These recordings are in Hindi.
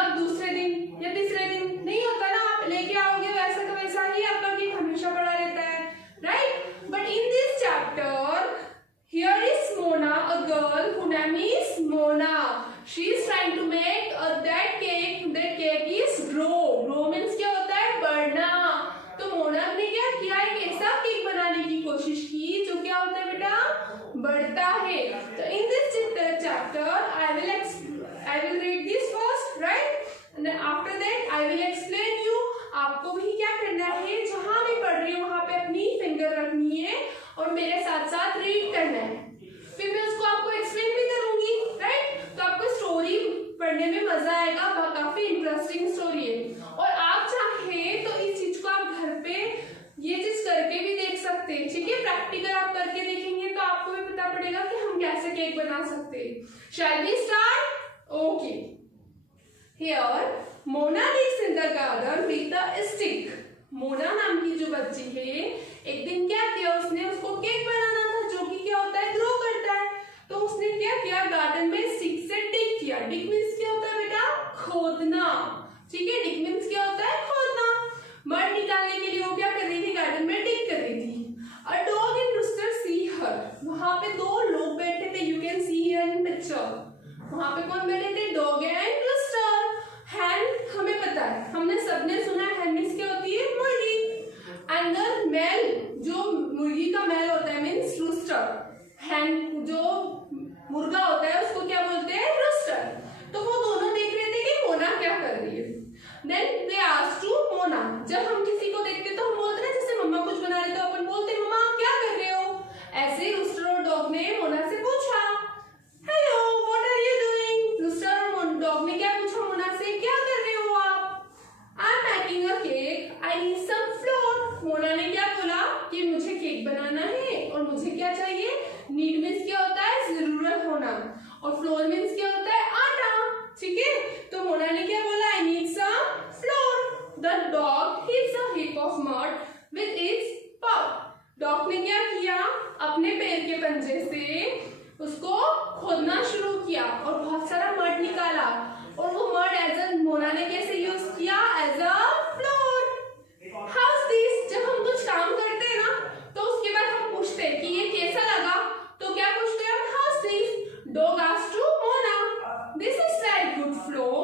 मतलब दूसरे दिन या तीसरे दिन नहीं होता ना, आप लेके आओगे वैसा का वैसा ही आपका केक हमेशा पड़ा रहता है, right. But in this chapter here is Mona, a girl whose name is Mona. She is trying to make that cake. That cake is grow. Grow means क्या होता है, बढ़ना। तो मोना ने क्या किया, एक ऐसा केक बनाने की कोशिश की जो क्या होता है बेटा, बढ़ता है। तो in this chapter I will read this first, right? And then after that I will explain you. आपको भी क्या करना है, जहां मैं पढ़ रही हूँ वहां पे अपनी फिंगर रखनी है और मेरे साथ साथ रीड करना है, फिर मैं उसको आपको एक्सप्लेन भी करूंगी, राइट। तो आपको स्टोरी पढ़ने में मजा आएगा, काफी इंटरेस्टिंग स्टोरी है। और आप चाहे तो इस चीज को आप घर पे ये चीज करके भी देख सकते हैं, ठीक है। प्रैक्टिकल आप करके देखेंगे तो आपको भी पता पड़ेगा कि हम कैसे केक बना सकते हैं। Shall we start? Okay. Here Mona lives in the garden with a stick. Mona नाम की जो बच्ची है, एक दिन क्या किया उसने, उसको केक बनाना था जो कि क्या होता है, ग्रो करता है। तो उसने क्या किया, गार्डन में स्टिक से डिग किया। डिग मींस क्या होता है बेटा, खोदना, ठीक है। डिग मींस क्या होता है, खोदना। मड निकालने के लिए वो क्या कर रही थी, गार्डन में डिग कर रही थी। अ डॉग एंड रूस्टर सी हर। वहां पे दो लोग बैठे थे, you can see here in picture. वहां पे कौन बैठे थे, डॉग एंड रूस्टर। हैन हमें पता है, हमने सबने सुना है, हैन मींस क्या होती है, मुर्गी। एंड द मेल, जो मुर्गी का मेल होता है मींस रूस्टर। हैन जो मुर्गा होता है उसको क्या बोलते हैं, रूस्टर। तो वो दोनों देख रहे थे कि मोना क्या कर रही है। Then they asked to Mona. जब हम किसी को देखते तो हम बोलते हैं, जैसे मम्मा कुछ बना रहे तो अपन बोलते हैं मम्मा आप क्या कर रहे हो। ऐसे ही रूस्टर और डॉग ने मोना से पूछा, hello what are you doing. Rooster और डॉग ने क्या पूछा मोना से, क्या कर रहे हो आप। I am making a cake, I need some flour. Mona ने क्या बोला कि मुझे केक बनाना है और मुझे क्या चाहिए, नीड मींस क्या होता है, जरूरत होना, और फ्लोर मींस क्या होता है, आटा, ठीक है। तो मोना ने क्या बोला, I need some flour. The dog hits a heap of mud with its paw. Dog ने क्या किया, अपने पैर के पंजे से उसको खोदना शुरू किया और बहुत सारा मड निकाला। और वो मड एज अ, मोना ने कैसे यूज किया, as a flour. How's this. जब हम कुछ काम करते हैं ना तो उसके बाद हम पूछते हैं कि ये कैसा लगा, तो क्या पूछते हैं हम, how's this. Dog asked to Mona, this is very good flour,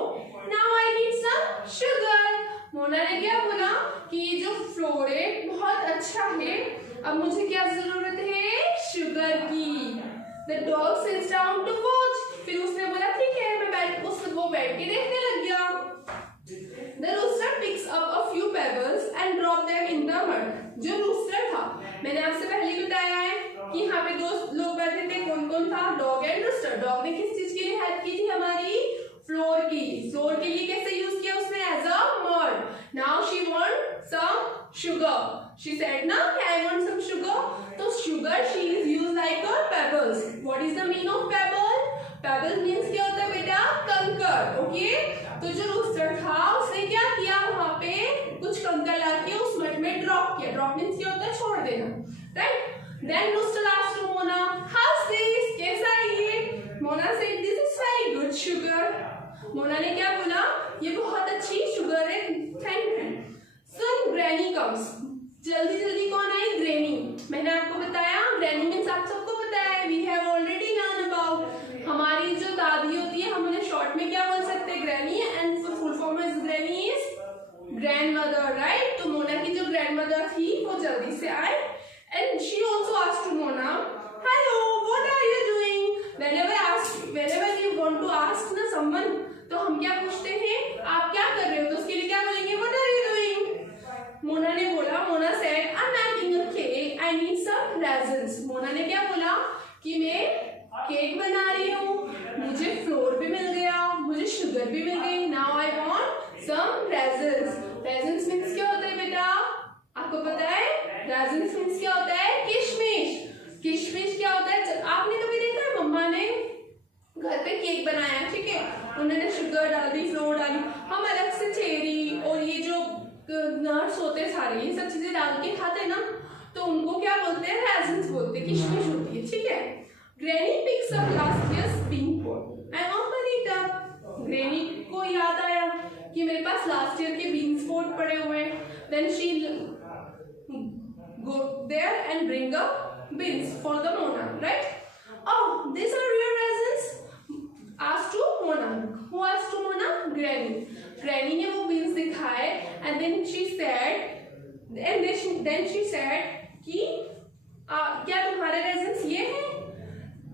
now I need some sugar. Mona ने क्या बोला कि ये जो फ्लोर है बहुत अच्छा है, अब मुझे क्या जरूरत है, शुगर की। The dog sits down to watch. फिर उसने बोला ठीक है, मैं वो बैठ के देखने लग गया। The rooster picks up a few pebbles and drop them in the mud. जो रूस्टर था, मैंने आपसे पहले ही बताया है कि यहाँ पे दो लोग बैठे थे, कौन कौन था, डॉग एंड रूस्टर। डॉग ने किस चीज के लिए हेल्प की थी, हमारी फ्लोर की। फ्लोर के लिए कैसे यूज किया उसने, as a mud. Now she want some sugar. She said ना, I want some sugar. तो sugar she is used like a pebbles. What is the meaning of pebble? Pebble means क्या होता है बेटा, कंकर, ओके। तो जो रूस्टर था उसने क्या किया, वहां पे कुछ कंकर लाके उस मड में ड्रॉप किया। ड्रॉप मीन्स क्या होता है, छोड़ देना, right. Then rooster asked to Mona, how's this? कैसा है ये? Mona said, this is very good sugar. Mona ने क्या बोला, ये बहुत अच्छी शुगर है, thank you. Soon Granny comes. जल्दी जल्दी कौन आई, ग्रैनी। मैंने आपको बताया, ग्रैनी मीन्स आप सबको पता है, we have already learn about. हमारी जो दादी होती है हम उन्हें शॉर्ट में क्या बोल सकते हैं, granny. And full form is granny is grandmother, right. तो मोना की जो ग्रैंडमदर थी वो जल्दी से आई and she also asked to Mona, hello what are you doing. Whenever you want to ask ना समवन, तो हम क्या पूछते हैं, आप क्या कर रहे हो, तो उसके लिए क्या बोलेंगे, what are you doing. Mona ने बोला, Mona said I am making a cake, I need some raisins. Mona ने क्या बोला कि मैं केक बना रही हूँ, मुझे फ्लोर भी मिल गया, मुझे शुगर भी मिल गई, now I want some raisins. Raisins means क्या होता है बेटा, आपको पता है, रेजिन्स मींस क्या होता है, किशमिश। किशमिश क्या होता है, आपने कभी देखा है मम्मा ने घर पे केक बनाया, ठीक है, उन्होंने शुगर डाल दी, फ्लोर डाली, हम अलग से चेरी और ये जो नट्स होते हैं सारे, ये सब चीजें डाल के खाते हैं ना, तो उनको क्या बोलते हैं, रेजिन्स बोलते हैं, किशमिश होती है, ठीक है। Granny picks up last years pink ball and open it up. Granny को याद आया कि मेरे पास लास्ट ईयर के बीन्स बोर्ड पड़े हुए हैं. Then she go there and bring a beans for the Mona, right? Oh, these are your raisins. Asked to Mona. Who asked to Mona? Granny. Granny ने वो beans दिखाए and then she said कि क्या तुम्हारे raisins ये हैं?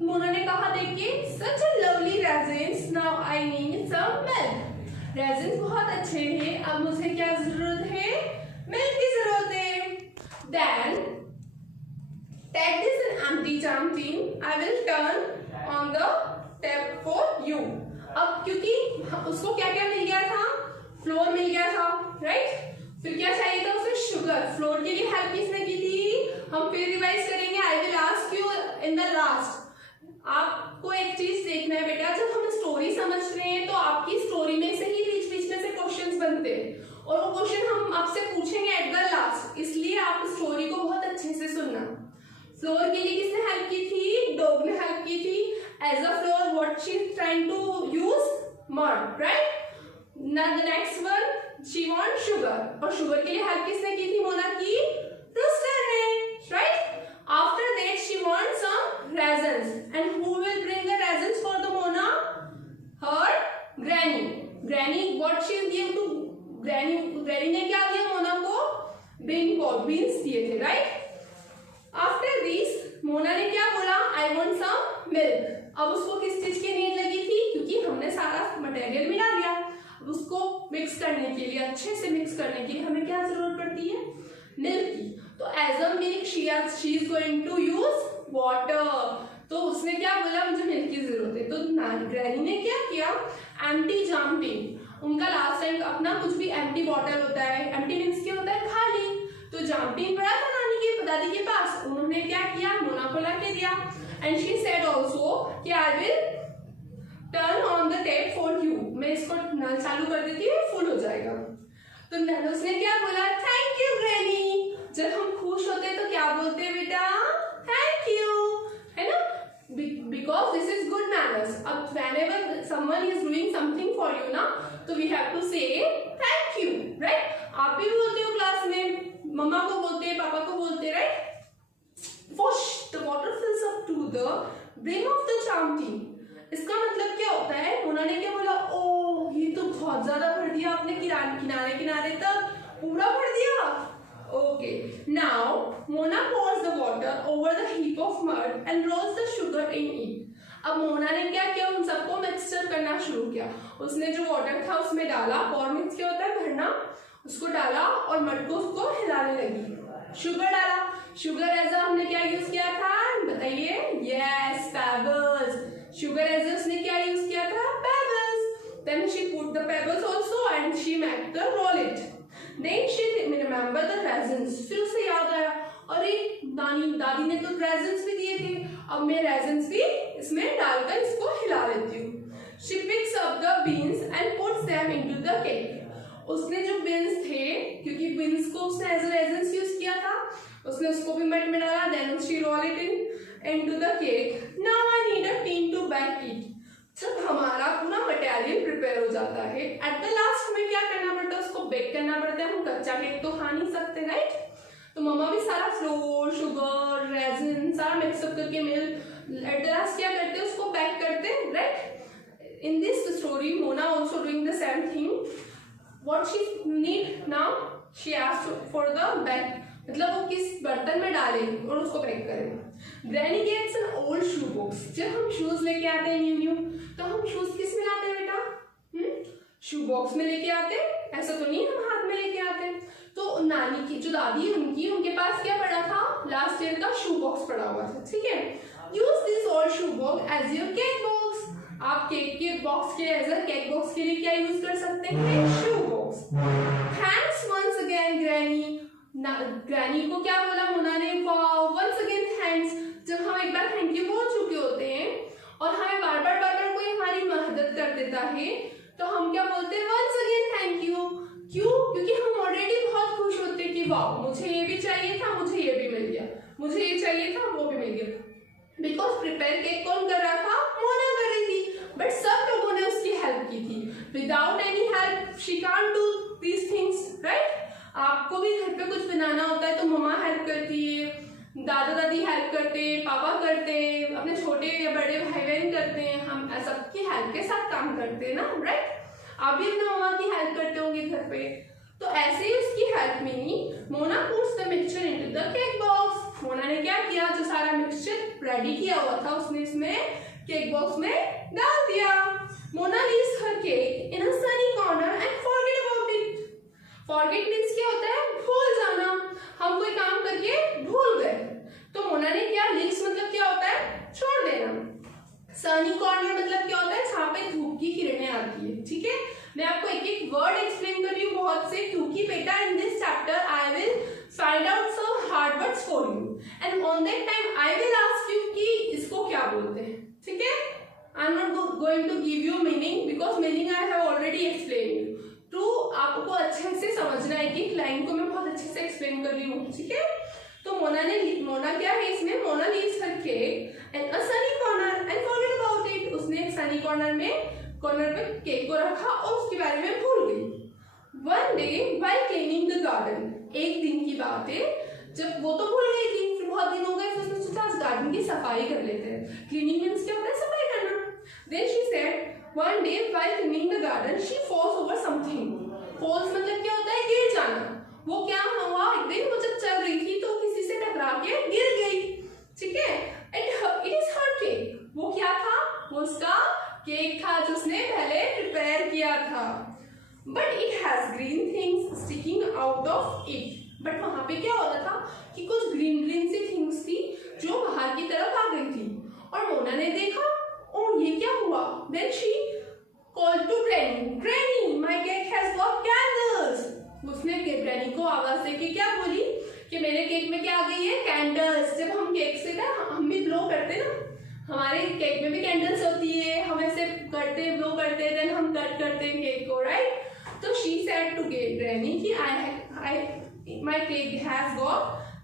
मोना ने कहा देखिए such a lovely raisins. Now I need some milk. raisins बहुत अच्छे हैं. अब मुझे क्या जरूरत है? मिल्क की जरूरत है. Then take this an empty jam tin. I will turn on the tap for you. अब क्योंकि उसको क्या क्या मिल गया था? फ्लोर मिल गया था, राइट? फिर क्या चाहिए था उसे? शुगर. फ्लोर के लिए हेल्प किसने की थी? हम फिर रिवाइज करेंगे. आई will ask you in the last. आपको एक चीज देखना है बेटा, जब हम स्टोरी समझ रहे हैं तो आपकी स्टोरी में से ही बीच बीच में से क्वेश्चंस बनते हैं और वो क्वेश्चन हम आपसे पूछेंगे एट द लास्ट. इसलिए आप स्टोरी को बहुत अच्छे से सुनना. फ्लोर के लिए किसने हेल्प की थी? डॉग ने हेल्प की थी. As a flour what she is trying to use? Mud, right? Now the next one, she want sugar. और शुगर के लिए हेल्प किसने की थी? मोना की रोस्टर ने, right? After that she want some raisins and who will bring the raisins for the Mona? Her granny. Granny what she gave to granny ने क्या दिया मोना को? beans दिए थे, राइट? आफ्टर दिस मोना ने क्या बोला? I want some milk. अब उसको किस चीज की नीड लगी थी? क्योंकि हमने सारा मटेरियल मिला दिया. अब उसको मिक्स करने के लिए, अच्छे से मिक्स करने के लिए हमें क्या जरूरत पड़ती है? मिल्क की. तो as a milk she is going to use water. तो उसने क्या बोला? मुझे मिल्क की जरूरत है. तो ग्रैनी ने क्या किया? एम्प्टी जाम टिन. उनका लास्ट टाइम अपना कुछ भी एम्प्टी बॉटल होता है. एम्प्टी मीन्स क्या होता है? खाली. तो जाम टिन पड़ा था दादी के पास. उन्होंने क्या किया? मोना को ला के दिया. एंड शी सेड ऑल्सो कि I will turn on the tap for you. मैं इसको नल चालू कर देती हूँ, फुल हो जाएगा. तो उसने क्या बोला? Thank you granny. जब हम खुश होते हैं तो क्या बोलते हैं बेटा? थैंक यू, है ना? Because this is good manners. अब whenever someone is doing something for you ना, तो we have to say thank you, right? आप भी बोलते हो क्लास में, मम्मा को बोलते हैं, पापा को बोलते हैं, right? Whoosh, the water fills up to the brim of the jam tin. इसका मतलब क्या होता है? मोना ने क्या बोला? ओह, ये तो बहुत ज्यादा भर दिया आपने. किनारे किनारे तक पूरा भर दिया. Okay, now Mona pours the water over the heap of mud and rolls the sugar in it. अब मोना ने क्या किया? उन सबको मिक्सचर करना शुरू किया. उसने जो वाटर था उसमें डाला. और मिक्स क्या होता है? भरना. उसको डाला और मड को उसको हिलाने लगी. शुगर डाला. शुगर एज हमने क्या यूज किया था? बताइए. Yes, pebbles. शुगर एज उसने क्या यूज किया था? Pebbles. Then she put the pebbles also and she made the roll it. Then she remembered the raisins. फिर उसे याद आया, अरे दादी ने तो raisins भी दिए थे. अब मैं raisins भी इसमें डालकर इसको हिला लेती हूँ. She picks up the beans and puts them into the cake. उसने जो beans थे, क्योंकि beans को उसने as a raisins यूज किया था, उसने उसको भी मट में डाला. Then she roll it into the cake. Now I need a tin to bake it. जब हमारा पूरा मटेरियल प्रिपेयर हो जाता है, एट द लास्ट में क्या करना पड़ता है? उसको बेक करना पड़ता है. हम कच्चा केक तो खा नहीं सकते, राइट? तो मम्मा भी सारा फ्लोर, शुगर, रेजिन सारा मिक्सअप करके मिल्क एट द लास्ट क्या करते हैं? उसको बेक करते हैं, right? In this story Mona also doing the same thing. What she need now? She asked for the bake. मतलब वो किस बर्तन में डालें और उसको बेक करें. Granny gets an old shoe box. जब हम शूज लेके आते हैं न्यू तो हम शूज किस में लाते हैं बेटा? शू बॉक्स में लेके आते हैं. ऐसा तो नहीं हम हाथ में लेके आते हैं. तो नानी की जो दादी है उनके पास क्या पड़ा था? लास्ट ईयर का शू बॉक्स पड़ा हुआ था, ठीक है? Use this old shoe box as your cake box. आप केक के बॉक्स के एज अ केक बॉक्स के लिए क्या यूज कर सकते हैं? Shoe box. Thanks once again granny. Granny को क्या बोला मोना ने? Wow, once again thanks. जब हम एक बार थैंक यू बोल चुके होते हैं और हमें बार बार कोई हमारी मदद कर देता है तो हम क्या बोलते हैं? Once again thank you. क्यों? क्योंकि हम ऑलरेडी बहुत खुश होते हैं कि वाओ, मुझे ये भी चाहिए था, मुझे ये भी मिल गया, मुझे ये चाहिए था, वो भी मिल गया. बिकॉज प्रिपेयर केक कौन कर रहा था? मोना कर रही थी. बट सब लोगों ने उसकी हेल्प की थी. Without any help she can't pay कुछ बनाना होता है तो मम्मा हेल्प करती है, दादा दादी हेल्प करते हैं, पापा करते हैं, अपने छोटे या बड़े भाई बहन करते हैं, हम सबकी हेल्प के साथ काम करते हैं ना, राइट। आप भी अपने मम्मा की हेल्प करते होंगे घर पे। तो ऐसे ही उसकी हेल्प मिली। Mona puts the mixture into the cake box. Mona ने क्या किया, जो सारा मिक्सचर रेडी किया हुआ था उसने इसमें केक बॉक्स में डाल दिया। Mona leaves her cake in a Sunny corner and forget about it. Forget means क्या होता है, भूल जाना। हम कोई काम करके भूल गए, तो मोना ने क्या, लीव्स मतलब क्या होता है, छोड़ देना। सनी कॉर्नर मतलब क्या होता है, जहाँ पे धूप की किरणें आती है, ठीक है। मैं आपको एक एक वर्ड एक्सप्लेन कर रही हूँ बहुत से, क्योंकि बेटा in this chapter I will find out some hard words for you and on that time I will ask you कि इसको क्या बोलते हैं, ठीक है। I am not going to give you meaning because meaning I have already explain. तो आपको अच्छे से समझना है कि लाइन को मैं बहुत अच्छे से एक्सप्लेन कर रही हूँ, ठीक है। तो मोना क्या है इसमें, Mona leaves her cake and a Sunny corner and forget about it. उसने एक सनी कॉर्नर पे केक को रखा और उसके बारे में भूल गई। One day while cleaning the garden, एक दिन की बात है, जब वो तो भूल गई थी, फिर बहुत दिन हो गए, फिर उसने सोचा गार्डन की सफाई कर लेते हैं। क्लीनिंग मींस क्या होता है, सफाई करना। Then she said one day while cleaning the garden she falls over something. Falls मतलब क्या होता है, गिर जाना। वो क्या हुआ, एक दिन वो जब चल रही थी तो किसी से टकरा के गिर गई, ठीक है। It is her cake. वो क्या था, वो उसका केक था जो उसने पहले प्रिपेयर किया था। But it has green things sticking out of it. But वहां पे क्या हो रहा था कि कुछ ग्रीन ग्रीन सी थिंग्स थी जो बाहर की तरफ आ गई थी। और मोना ने देखा, ओ ये क्या हुआ। Then she called to granny, granny my cake has got candles. उसने ग्रैनी को आवाज देके क्या बोली कि मेरे केक में क्या आ गई है, कैंडल्स। जब हम केक से ना हम भी ब्लो करते ना, हमारे केक में भी कैंडल्स होती है, हम ऐसे करते ब्लो करते, देन हम कट करते हैं केक को, राइट। तो शी सेड टू ग्रैनी कि I my cake has got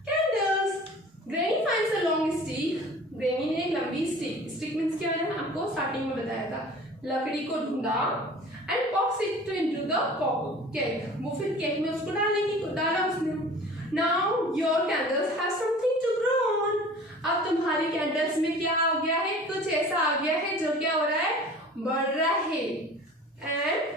candles. Granny finds a long stick. Granny ने लंबी स्टिक मींस क्या है, आपको स्टार्टिंग में बताया था, लकड़ी को ढूंढा and pokes it into the cake. वो फिर केक में उसको डाला उसने। Now your candles have something to grow on. अब तुम्हारी कैंडल्स में क्या आ गया है, कुछ ऐसा आ गया है जो क्या हो रहा है, बढ़ रहा है। And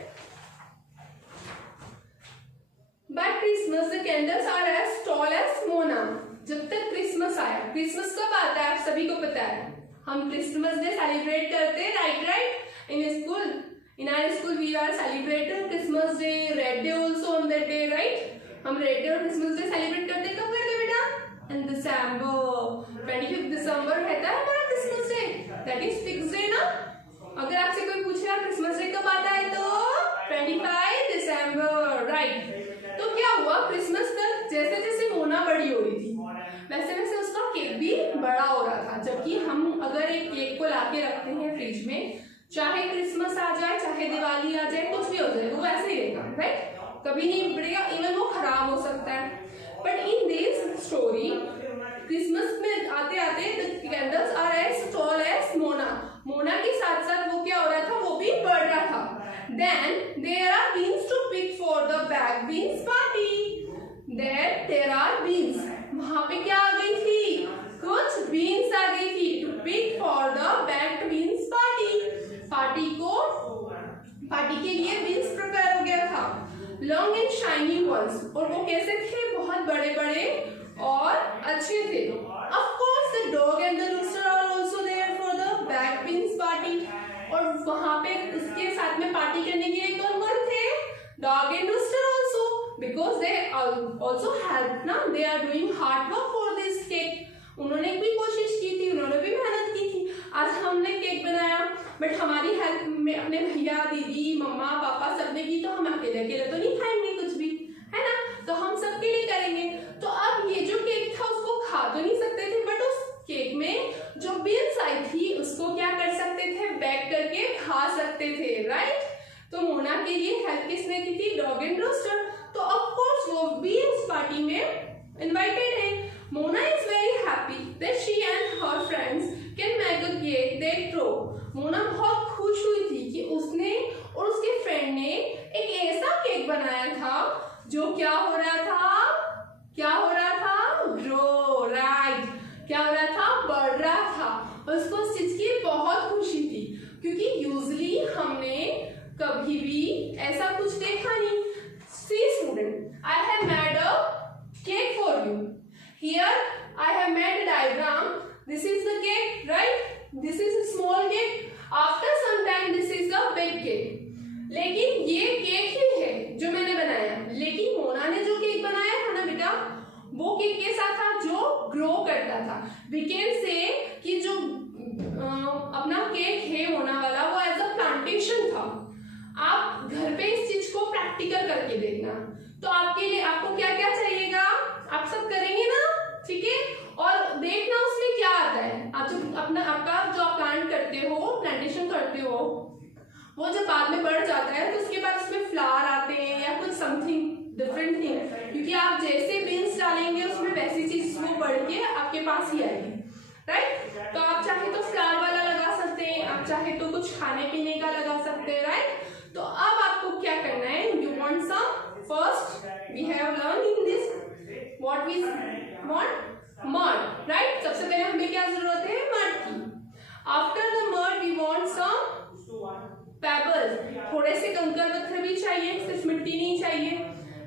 by Christmas the candles are as tall as Mona. जब तक क्रिसमस आया, क्रिसमस कब आता है आप सभी को पता है, हम क्रिसमस डे सेलिब्रेट करते हैं, right. In school, in our school we are celebrating Christmas day, Red Day also on that day, right। हम रेड डे और क्रिसमस डे सेलिब्रेट करते हैं, कब करते हैं बेटा, इन दिसंबर। 25 दिसंबर रहता है हमारा Christmas day, that is fix day ना। अगर आपसे कोई पूछे क्रिसमस डे कब आता है तो 25 दिसंबर, राइट। तो क्या हुआ, क्रिसमस तक जैसे जैसे मोना बड़ी हो रही थी वैसे वैसे उसका केक भी बड़ा हो रहा था। जबकि हम अगर एक केक को लाके रखते हैं फ्रिज में, चाहे क्रिसमस आ जाए, चाहे दिवाली आ जाए, कुछ भी हो जाए, वो वैसे ही रहेगा, राइट, कभी नहीं बढ़ेगा, इवन वो खराब हो सकता है। But in this story Christmas में आते आते the candles are as tall as Mona. Mona के साथ साथ वो क्या हो रहा था, वो भी बढ़ रहा था। Then there are beans to pick for the baked beans party. There are beans, वहां पे क्या आ गई थी, कुछ बीन्स आ गई थी, to pick for the baked beans party. Party के लिए बीन्स प्रिपेयर हो गया था। लॉन्ग एंड शाइनिंग वंस, और वो कैसे थे, बहुत बड़े बड़े और अच्छे थे। Of course the dog and the rooster are also there for the baked beans party. और वहां पे उसके साथ में पार्टी करने के लिए कौन थे, dog and rooster also, because they also help ना, they are doing hard work for this cake. उन्होंने भी कोशिश की थी, उन्होंने भी मेहनत की थी। आज हमने केक बनाया, बट हमारी हेल्प में अपने भैया दीदी मम्मा पापा सबने की, तो हम अकेले अकेले तो नहीं खाएंगे कुछ भी, है ना, तो हम सबके लिए करेंगे। तो अब ये जो केक था उसको खा तो नहीं सकते थे, बट उस केक में जो बीन्स आई थी उसको क्या कर सकते थे, बैक करके खा सकते थे, राइट। तो मोना के लिए हेल्प किसने की थी, डॉग एंड रोस्टर। तो ऑफ कोर्स वो भी इस पार्टी में इनवाइटेड है। Mona is very happy that she and her friends can make a cake they throw. मोना बहुत खुश हुई थी कि उसने और उसके फ्रेंड ने एक ऐसा केक बनाया था जो क्या हो रहा था, था। वी कैन से कि जो अपना केक है होना वाला वो एज अ प्लांटेशन था। आप घर पे इस चीज को प्रैक्टिकल करके देखना। तो आपके लिए आपको क्या क्या चाहिएगा, आप सब करेंगे ना, ठीक है। और देखना उसमें क्या आता है। आप जब आपका जो आप प्लांट करते हो, प्लांटेशन करते हो, वो जब बाद में बढ़ जाता है तो उसके बाद उसमें फ्लावर आते हैं या कुछ समथिंग डिफरेंट थिंग, क्योंकि आप जैसे बीन्स डालेंगे उसमें वैसी चीज वो बढ़ के आपके पास ही आएगी, राइट। तो आप चाहे तो फ्लावर वाला लगा सकते हैं, आप चाहे तो कुछ खाने पीने का लगा सकते हैं, राइट। तो अब आपको क्या करना है, you want some, first we have learn in this what we want mud, right. सबसे पहले हमें क्या जरूरत है, मड की। After the mud we want some pebbles, थोड़े से कंकर पत्थर भी चाहिए, सिर्फ मिट्टी नहीं चाहिए।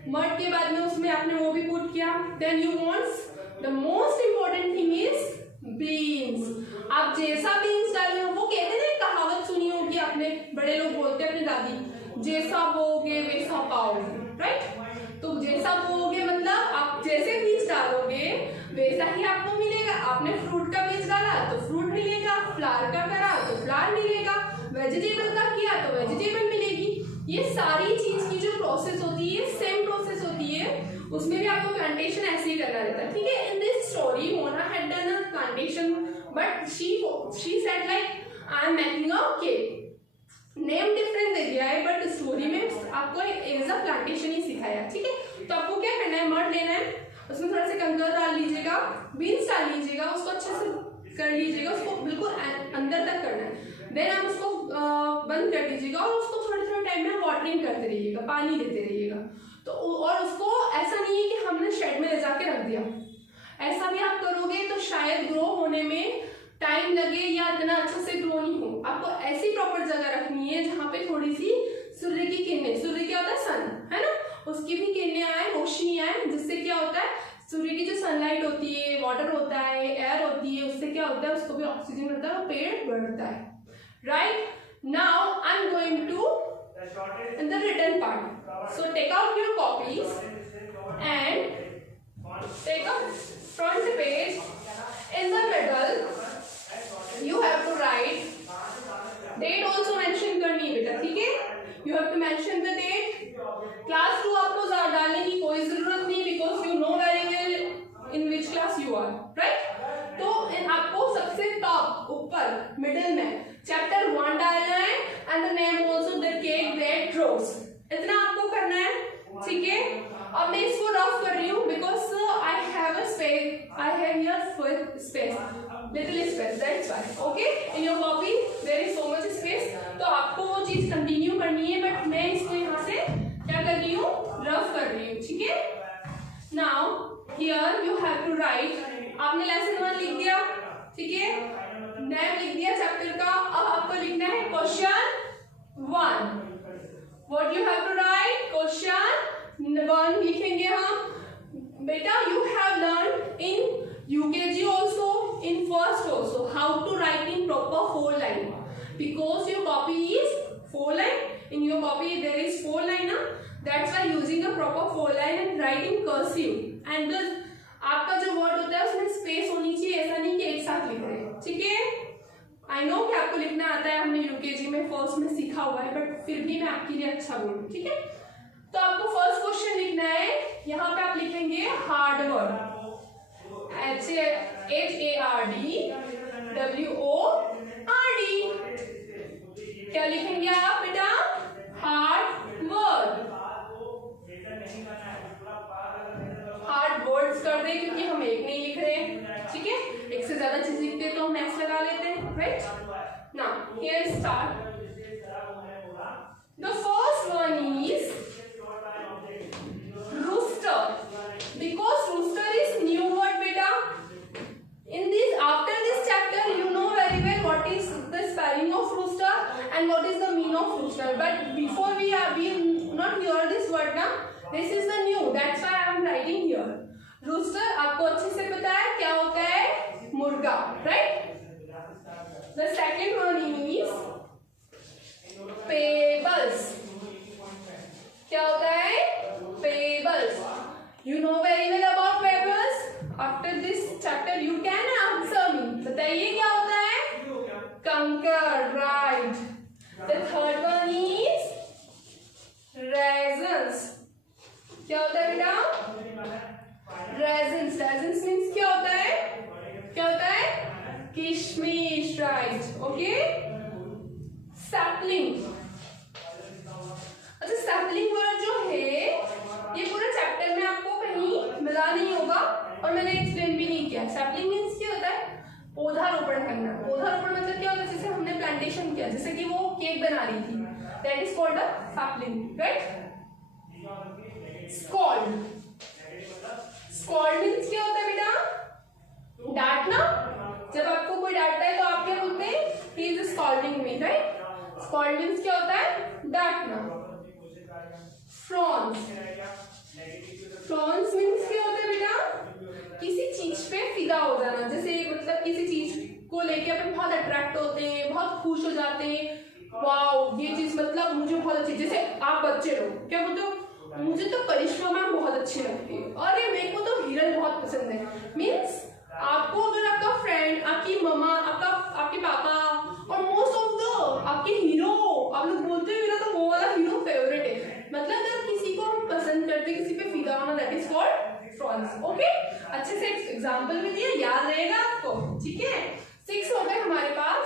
मड के बाद में उसमें आपने वो भी पुट किया। Then you want the most important thing is beans. आप जैसा बीन्स डाले हो, वो कहते हैं ना, कहावत सुनी होगी आपने, बड़े लोग बोलते हैं अपनी दादी, जैसा बोओगे वैसा पाओगे, राइट। तो जैसा बोओगे मतलब आप जैसे बीज डालोगे वैसा ही आपको मिलेगा। आपने फ्रूट का बीज डाला तो फ्रूट मिलेगा, फ्लावर का करा तो फ्लावर मिलेगा, वेजिटेबल का किया तो वेजिटेबल मिलेगी। ये सारी चीज की जो प्रोसेस होती है सेम प्रोसेस होती है, उसमें भी आपको प्लांटेशन ऐसे ही करना रहता है, ठीक है। इन this story Mona had done a plantation but she said like I am making a cake. Name different दे दिया है बट स्टोरी में आपको एज अ प्लांटेशन ही सिखाया, ठीक है। तो आपको क्या करना है, मड लेना है, उसमें थोड़ा सा कंकर डाल लीजिएगा, बीन्स डाल लीजिएगा, उसको अच्छे से कर लीजिएगा, उसको बिल्कुल अंदर तक करना है। देन आप उसको बंद कर दीजिएगा और उसको थोड़े थोड़े टाइम में वाटरिंग करते रहिएगा, पानी देते रहिएगा। तो और उसको ऐसा नहीं है कि हमने शेड में ले जाके रख दिया, ऐसा भी आप करोगे तो शायद ग्रो होने में टाइम लगे या इतना अच्छा से ग्रो नहीं हो। आपको ऐसी प्रॉपर जगह रखनी है जहाँ पे थोड़ी सी सूर्य की किरणें, सूर्य क्या होता है, सन है ना, उसकी भी किरणें आए, रोशनी आए, जिससे क्या होता है, सूर्य की जो सनलाइट होती है, वाटर होता है, एयर होती है, उससे क्या होता है, उसको भी ऑक्सीजन होता है, वो पेड़ बढ़ता है, right. Now I am going to in the written part. So take out your copies and take a front page. In the middle you have to write date, also mention करनी है बेटा, ठीक है। You have to mention the date. Class 2 आपको डालने की कोई जरूरत नहीं, because you know very well in which class you are, right? तो आपको सबसे टॉप ऊपर मिडिल में चैप्टर 1 डालना है and the name also the cake that rose, इतना आपको करना है, ठीक है। अब मैं इसको रफ कर रही हूँ because I have a space, I have here full space, little space, that's why, okay. In your copy there is so much space, तो आपको वो चीज कंटिन्यू करनी है, बट मैं इसको यहाँ से क्या कर रही हूँ, रफ कर रही हूँ, ठीक है। Now here you have to write, आपने लेसन 1 लिख दिया, ठीक है, नेम लिख दिया चैप्टर का। अब आपको लिखना है question 1। What you have to write, question 1 लिखेंगे हम। बेटा you have learn in UKG also, in first also, how to write in proper 4 line, because your copy is 4 line, in your copy there is 4 line, that's why using a proper 4 line and writing cursive, and आपका जो वर्ड होता है उसमें स्पेस होनी चाहिए, ऐसा नहीं कि एक साथ लिख रहे हैं, ठीक है। आई नो कि आपको लिखना आता है, हमने यूकेजी में फर्स्ट में सीखा हुआ है, बट फिर भी मैं आपके लिए अच्छा बोलूँ, ठीक है। तो आपको फर्स्ट क्वेश्चन लिखना है, यहाँ पे आप लिखेंगे हार्ड वर्ड, HARDWORD, क्या लिखेंगे आप बेटा, हार्ड वर्ड, हार्ड वर्ड्स कर दे क्योंकि हम एक नहीं लिख रहे हैं, ठीक है। एक से ज्यादा चीज लिखते हैं तो हम एक्स लगा लेते हैं, right. Now here start, the first one is rooster, because rooster is new word beta. In this, after this chapter you know very well what is the spelling of rooster and what is the meaning of rooster, but before we not hear this word now, this is the new, that's why I am writing here. Rooster आपको अच्छे से पता है क्या होता है, मुर्गा, right? The second one is fables, क्या होता है, fables. You know very well about fables. After this chapter you can रेजन्स। क्या होता है बेटा? रेजन्स। रेजन्स मीन्स क्या होता है? क्या होता है? किशमिश, राइट, ओके। सैपलिंग। अच्छा, सैपलिंग वर्ड जो है ये पूरा चैप्टर में आपको कहीं मिला नहीं होगा और मैंने एक्सप्लेन भी नहीं किया। सैपलिंग मीन्स क्या होता है? पौधारोपण करना। पौधारोपण मतलब क्या होता है? जैसे हमने प्लांटेशन किया, जैसे कि वो केक बना रही थी, that is called a sapling, right. Scold. Scold means क्या होता है बेटा? डांटना। जब आपको कोई डांटता है तो आप क्या बोलते हैं? He is scolding me, right. Scold means क्या होता है? डांटना। फ्रॉन्स। फ्रॉन्स मीन्स क्या होता है बेटा? किसी चीज पे फिदा हो जाना। जैसे मतलब किसी चीज को लेके अपन बहुत अट्रैक्ट होते हैं, बहुत खुश हो जाते हैं, वाओ ये चीज मतलब मुझे बहुत अच्छी। जैसे आप बच्चे लोग क्या बोलते हो? मुझे तो करिश्मा मैम बहुत अच्छी लगती है, अरे मेरे को तो हिरन बहुत पसंद है। मीन्स आपको अगर आपका फ्रेंड, आपकी मम्मा, आपके पापा और मोस्ट ऑफ द आपके हीरो, आप लोग बोलते हो मेरा तो वो वाला हीरो फेवरेट है, मतलब अगर किसी को हम पसंद करते, किसी पे फिदा होना, that is called Fronx, okay. अच्छे से एग्जांपल भी दिया, याद रहेगा आपको, ठीक है। 6 हो गए हमारे पास।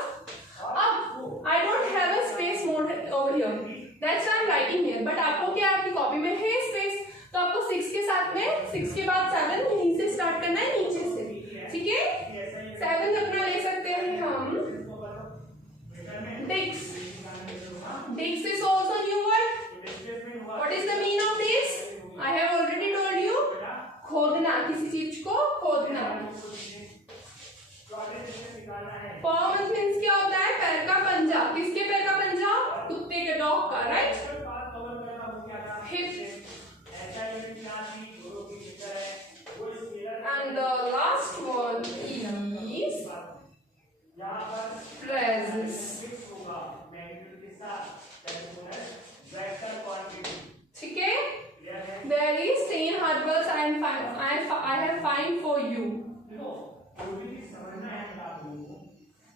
अब I don't have a space more over here, that's why I am writing here, but आपको क्या आपकी कॉपी में है स्पेस, तो आपको 6 के साथ में 6 के बाद 7 यहीं से स्टार्ट करना है, नीचे से, ठीक है। 7 अपना ले सकते हैं हम डिक्स। डिक्स is also new word. What is the meaning of this? I have already told you. खोदना, किसी चीज को खोदना। Paw means क्या होता है? पैर का पंजा। किसके पैर का पंजा? कुत्ते के, डॉग का, right. Hip. And the last one is phrases. ठीक है? There is 10 herbals I have find for you.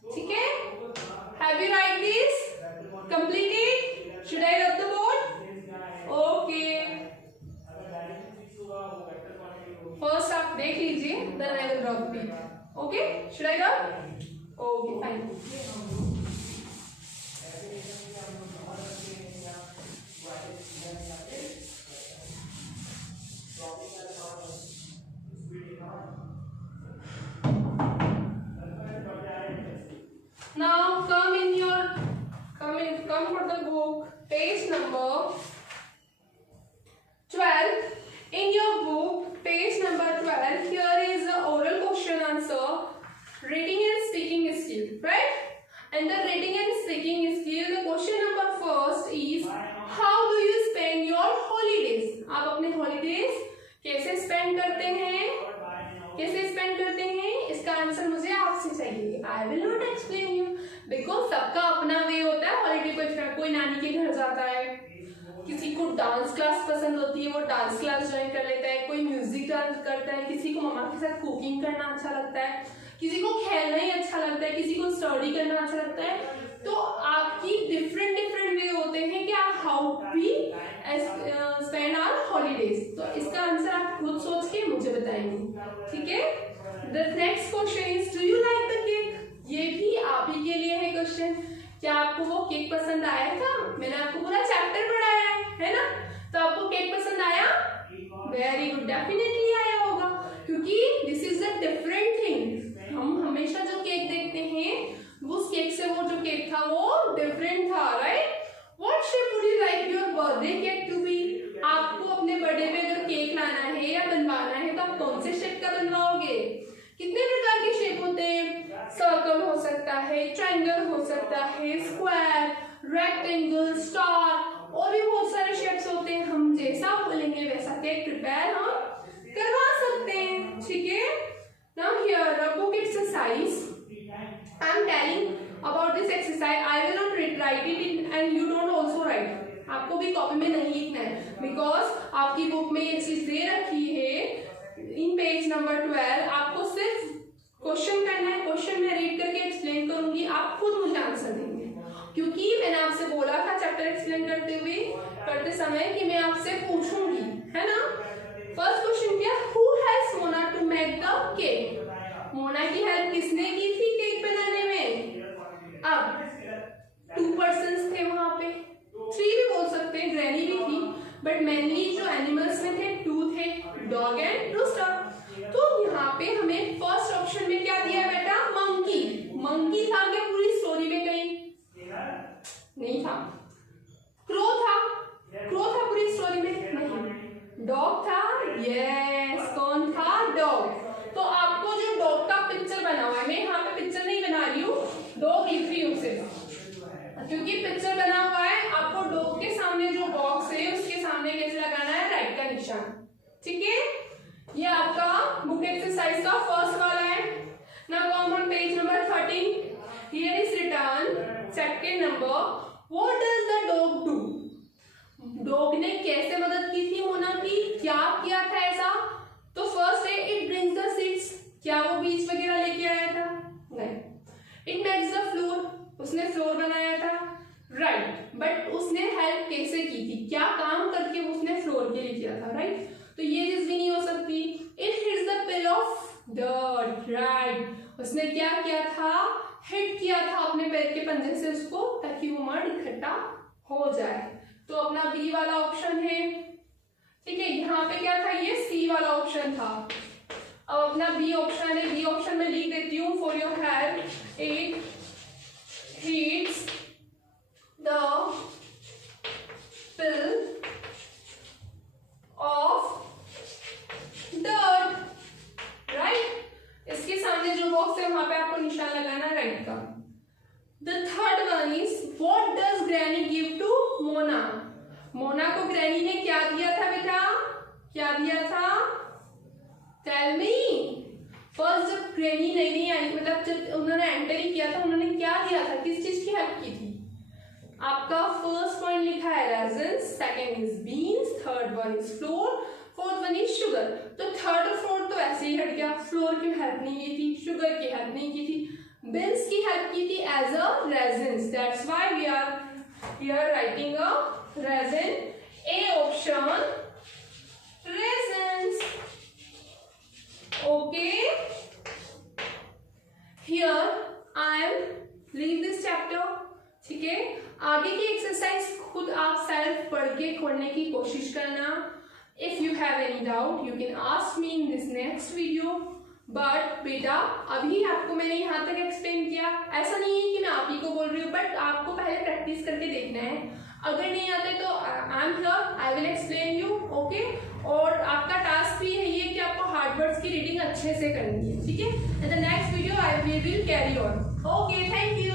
ठीक है? Have you write this? Complete it? Should I rub the board? Okay. First up देख लीजिए, then I will rub it. Okay? Should I rub? Okay, fine. Now come for the book, page number 12. In your book, page number 12, here is the oral question answer, reading and speaking skill, right? And the reading and speaking skill, the question number first is, how do you spend your holidays? आप अपने holidays कैसे spend करते हैं? कैसे स्पेंड करते हैं? इसका आंसर मुझे आपसे चाहिए। I will not explain you, because सबका अपना वे होता है हॉलीडे को। कोई नानी के घर जाता है, किसी को डांस क्लास पसंद होती है, वो डांस क्लास ज्वाइन कर लेता है, कोई म्यूजिक डांस करता है, किसी को मम्मा के साथ कुकिंग करना अच्छा लगता है, किसी को खेलना ही अच्छा लगता है, किसी को स्टडी करना अच्छा लगता है। तो आपकी डिफरेंट वे होते हैं कि आप how we spend our holidays. तो इसका आंसर आप खुद सोच के मुझे बताएंगे, ठीक है। The next question is, do you like the cake? ये भी आप ही के लिए है क्वेश्चन। क्या आपको वो केक पसंद आया था? मैंने आपको पूरा चैप्टर पढ़ाया है ना, तो आपको केक पसंद आया? वेरी गुड, डेफिनेटली आया होगा, क्योंकि this is a different thing. हम हमेशा जो केक देखते हैं उस केक से वो जो केक था वो डिफरेंट था, right. What shape would you like your birthday cake to be? आपको अपने बर्थडे पे अगर केक लाना है या बनवाना है तो आप कौन से शेप का बनवाओगे? कितने प्रकार के शेप होते हैं? सर्कल हो सकता है, ट्रायंगल हो सकता है, स्क्वायर, रेक्टेंगल, स्टार, और भी बहुत सारे शेप्स होते हैं। हम जैसा बोलेंगे वैसा केक प्रिपेयर हम करवा सकते हैं, ठीक है। Now here a book exercise, I am telling about this exercise. I will not write it and you don't also write. आपको भी कॉपी में नहीं लिखना है, बिकॉज आपकी बुक में ये चीज दे रखी है इन पेज नंबर 12। आपको सिर्फ क्वेश्चन करना है, क्वेश्चन में रीड करके एक्सप्लेन करूंगी, आप खुद मुझे आंसर देंगे, क्योंकि मैंने आपसे बोला था चैप्टर एक्सप्लेन करते समय कि मैं आपसे आपसे पूछूंगी, है ना। फर्स्ट क्वेश्चन क्या, who helps Mona to make the cake. Mona की हेल्प किसने की थी केक बनाने में। अब 2 पर्सन्स थे वहां पे, 3 भी बोल सकते हैं, ग्रैनी भी थी, बट मेनली जो एनिमल्स में थे 2 थे, डॉग एंड रूस्टर। तो यहाँ पे हमें फर्स्ट ऑप्शन में क्या दिया बेटा, मंकी। मंकी था क्या पूरी स्टोरी में कहीं, नहीं था। क्रो था, क्रो था पूरी स्टोरी में, नहीं। डॉग था, यस, कौन था, डॉग। तो आपको जो डॉग का पिक्चर बना हुआ है, मैं यहाँ पे पिक्चर नहीं बना रही हूँ, डॉग लिख रही हूँ सिर्फ, क्योंकि पिक्चर बना हुआ है। आपको डॉग के सामने जो बॉक्स है उसके सामने कैसे लगाना है, राइट का निशान, ठीक है। ये आपका बुक एक्सरसाइज का फर्स्ट वाला है। Now come on page number 13, here is written second number, what does the dog do. Dog ने कैसे मदद की थी मोना की, क्या किया था ऐसा। तो फर्स्ट है, इट ब्रिंग्स द सीड्स, क्या वो बीज वगैरह लेके आया था, नहीं। इट मेक्स द फ्लोर, उसने फ्लोर बनाया था, राइट। बट उसने हेल्प कैसे की थी, क्या काम करके उसने फ्लोर के लिए किया था, राइट। तो ये चीज भी नहीं हो सकती। It hits the pill of dirt, right. उसने क्या किया था, हिट किया था अपने पैर के पंजे से उसको, ताकि वो मड इकट्ठा हो जाए। तो अपना बी वाला ऑप्शन है, ठीक है। यहाँ पे क्या था, ये सी वाला ऑप्शन था। अब अपना बी ऑप्शन है, बी ऑप्शन में लिख देती हूँ for your help. It hits the pill of dirt, right. इसके सामने जो बॉक्स है वहां पे आपको निशान लगाना है राइट का। The third one is, what does granny give to Mona. Mona को ग्रैनी ने क्या दिया था बेटा, क्या दिया था, टेल मी। फर्स्ट जब ग्रैनी नई आई, मतलब जब उन्होंने एंटर ही किया था, उन्होंने क्या दिया था, किस चीज की हेल्प की थी। आपका फर्स्ट पॉइंट लिखा है resins, second is beans, third one is floor, fourth one is sugar. तो थर्ड और फोर्थ तो ऐसे ही हट गया, फ्लोर की हेल्प नहीं की थी, शुगर की हेल्प नहीं की थी, बीन्स की हेल्प की थी as a raisins. That's why we are here writing a raisin. A option raisins, okay. Here I am leave this chapter, ठीक है। आगे की एक्सरसाइज खुद आप सेल्फ पढ़ के खोलने की कोशिश करना। If you have any doubt, you can ask me in this next video. But बेटा अभी आपको मैंने यहाँ तक एक्सप्लेन किया, ऐसा नहीं है कि मैं आप ही को बोल रही हूँ, बट आपको पहले प्रैक्टिस करके देखना है। अगर नहीं आते तो I am here, I will explain you, okay. और आपका टास्क भी है ये कि आपको हार्ड वर्ड्स की रीडिंग अच्छे से करनी है, ठीक है। In the next video I will carry on, okay. Thank you.